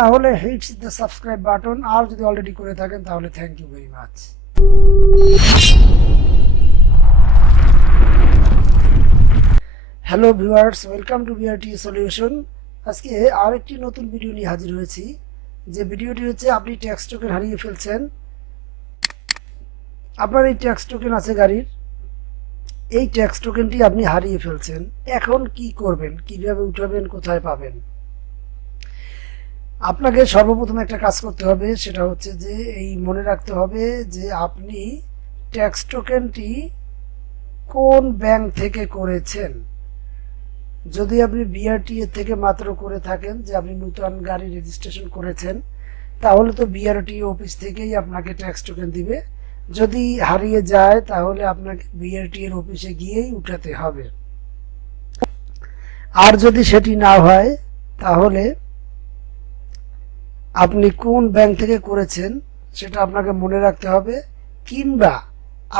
তাহলে hits the subscribe button, আর যদি অলরেডি করে থাকেন তাহলে thank you very much. Hello viewers, welcome to BRT solution. আজকে আরেকটি নতুন ভিডিও নিয়ে হাজির হয়েছি। যে ভিডিওটি হচ্ছে, আপনি ট্যাক্স টোকেন হারিয়ে ফেলছেন। আপনার এই ট্যাক্স টোকেন আছে গাড়ির, এই ট্যাক্স টোকেনটি আপনি হারিয়ে ফেলছেন। এখন কি করবেন, কিভাবে উঠাবেন, কোথায় পাবেন? আপনাকে সর্বপ্রথম একটা কাজ করতে হবে, সেটা হচ্ছে যে এই মনে রাখতে হবে যে আপনি ট্যাক্স টোকেনটি কোন ব্যাংক থেকে করেছেন। যদি আপনি বিআরটি এর থেকে মাত্র করে থাকেন, যে আপনি নতুন গাড়ি রেজিস্ট্রেশন করেছেন, তাহলে তো বিআরটি অফিস থেকেই আপনাকে ট্যাক্স টোকেন দিবে। যদি হারিয়ে যায় তাহলে আপনাকে বিআরটি এর অফিসে গিয়েই উঠাতে হবে। আর যদি সেটি না হয় তাহলে আপনি কোন ব্যাংক থেকে করেছেন সেটা আপনাকে মনে রাখতে হবে, কিংবা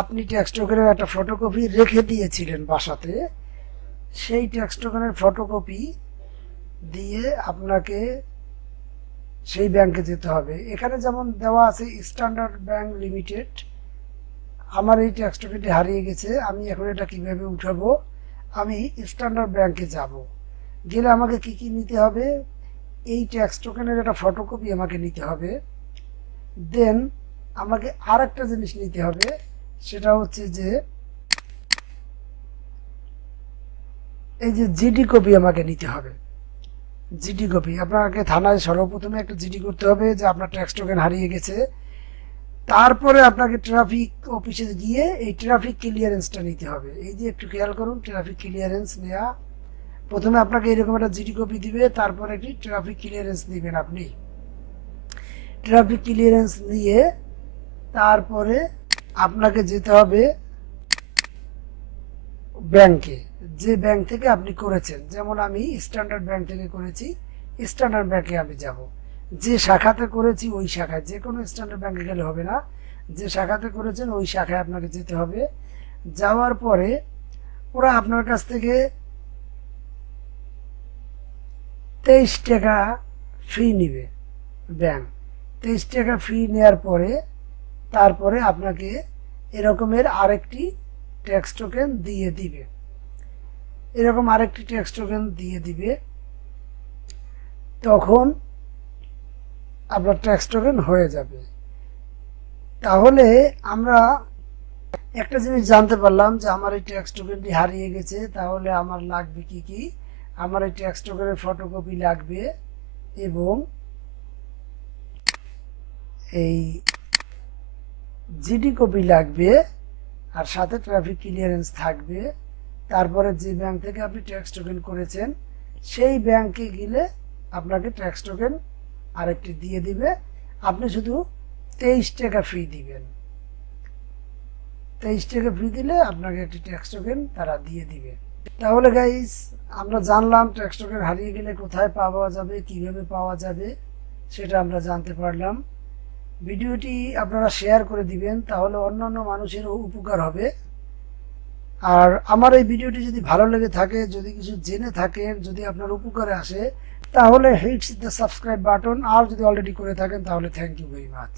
আপনি ট্যাক্স টোকেনের একটা ফটোকপি রেখে দিয়েছিলেন বাসাতে, সেই ট্যাক্স টোকেনের ফটোকপি দিয়ে আপনাকে সেই ব্যাংকে যেতে হবে। এখানে যেমন দেওয়া আছে স্ট্যান্ডার্ড ব্যাংক লিমিটেড। আমার এই ট্যাক্স টোকেনটি হারিয়ে গেছে, আমি এখন এটা কিভাবে উঠাবো? আমি স্ট্যান্ডার্ড ব্যাংকে যাব। গেলে আমাকে কি কি নিতে হবে? এই ট্যাক্স টোকেনের একটা ফটোকপি আমাকে নিতে হবে। দেন আমাকে আর একটা জিনিস নিতে হবে, সেটা হচ্ছে যে এই যে জিডি কপি আমাকে নিতে হবে। জিডি কপি আপনাকে থানায় সর্বপ্রথমে একটা জিডি করতে হবে যে আপনার ট্যাক্স টোকেন হারিয়ে গেছে। তারপরে আপনাকে ট্রাফিক অফিসে গিয়ে এই ট্রাফিক ক্লিয়ারেন্সটা নিতে হবে। এই যে একটু খেয়াল করুন, ট্রাফিক ক্লিয়ারেন্স নেওয়া, প্রথমে আপনাকে এরকম একটা জিডি কপি দিবে, তারপরে একটি ট্রাফিক ক্লিয়ারেন্স দিবেন। আপনি ট্রাফিক ক্লিয়ারেন্স নিয়ে তারপরে আপনাকে যেতে হবে ব্যাংকে, যে ব্যাংক থেকে আপনি করেছেন। যেমন আমি স্ট্যান্ডার্ড ব্যাংক থেকে করেছি, স্ট্যান্ডার্ড ব্যাংকে আমি যাব। যে শাখাতে করেছি ওই শাখায়, যে কোনো স্ট্যান্ডার্ড ব্যাংকে গেলে হবে না, যে শাখাতে করেছেন ওই শাখায় আপনাকে যেতে হবে। যাওয়ার পরে ওরা আপনার কাছ থেকে 23 টাকা ফি নিবে ব্যাংক। 23 টাকা ফি নেওয়ার পরে তারপরে আপনাকে এরকমের আরেকটি ট্যাক্স টোকেন দিয়ে দিবে, এরকম আরেকটি ট্যাক্স টোকেন দিয়ে দিবে। তখন আপনার ট্যাক্স টোকেন হয়ে যাবে। তাহলে আমরা একটা জিনিস জানতে পারলাম যে আমার এই ট্যাক্স টোকেনটি হারিয়ে গেছে, তাহলে আমার লাগবে কি কি? আমার এই ট্যাক্স টোকেনের ফটোকপি লাগবে, এবং এই জিডি কপি লাগবে, আর সাথে ট্রাফিক ক্লিয়ারেন্স থাকবে। তারপরে যে ব্যাংক থেকে আপনি ট্যাক্স টোকেন করেছেন সেই ব্যাংকে গেলে আপনাকে ট্যাক্স টোকেন আরেকটি দিয়ে দিবে। আপনি শুধু 23 টাকা ফি দিবেন। 23 টাকা ফি দিলে আপনাকে একটি ট্যাক্স টোকেন তারা দিয়ে দিবে। তাহলে গাইস, আমরা জানলাম ট্যাক্স টোকেন হারিয়ে গেলে কোথায় পাওয়া যাবে, কিভাবে পাওয়া যাবে, সেটা আমরা জানতে পারলাম। ভিডিওটি আপনারা শেয়ার করে দিবেন, তাহলে অন্যান্য মানুষেরও উপকার হবে। আর আমার এই ভিডিওটি যদি ভালো লেগে থাকে, যদি কিছু জেনে থাকেন, যদি আপনার উপকারে আসে, তাহলে হিটস দ্য সাবস্ক্রাইব বাটন, আর যদি অলরেডি করে থাকেন তাহলে থ্যাংক ইউ ভেরি মাচ।